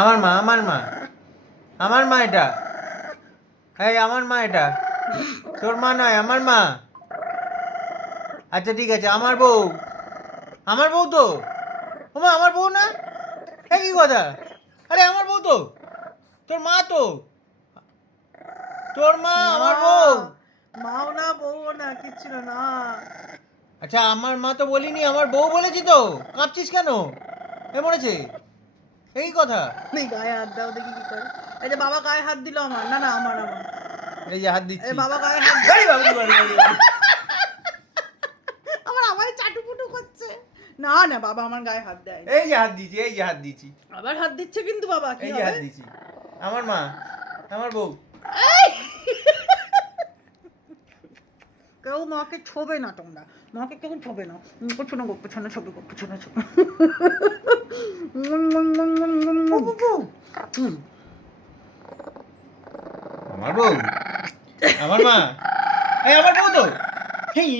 আমার মা, আমার মা, আমার মা এটা। এই আমার মা এটা, তোর মা নয়, আমার মা। আচ্ছা ঠিক আছে, আমার বউ, আমার বউ তো। ওমা আমার বউ না, এই কি কথা? আরে আমার বউ তো, তোর মা তো, তোর মা আমার বউ। মাও না বউও না, কিচ্ছু না না। আচ্ছা আমার মা তো বলিনি, আমার বউ বলেছি তো, কাঁপছিস কেন? এ মরেছে, এই কথা। এই গায়ে হাত দাও দেখি কি করে। এই যে বাবা গায়ে হাত দিল আমার, না না আমার আমার। এই যে হাত এই দিচ্ছি। বাবা গায়ে হাত এই বাবরে বাবরে বাবরে। আমার আমায় চাটুপুটু করছে। না না বাবা আমার গায়ে হাত দেয়। এই যে হাত দিচ্ছি, এই যে হাত দিচ্ছি, আবার হাত দিচ্ছে কিন্তু বাবা, কি এই যে হবে? হাত দিচ্ছি। আমার মা, আমার বউ। কেউ মাকে ছোবে না তোমরা, মাকে কেউ ছোবে না। পেছনে গো, পেছনে ছবি গো, পেছনে ছবি। আমার বউ, আমার মা, এই আমার বউ তো। হেই।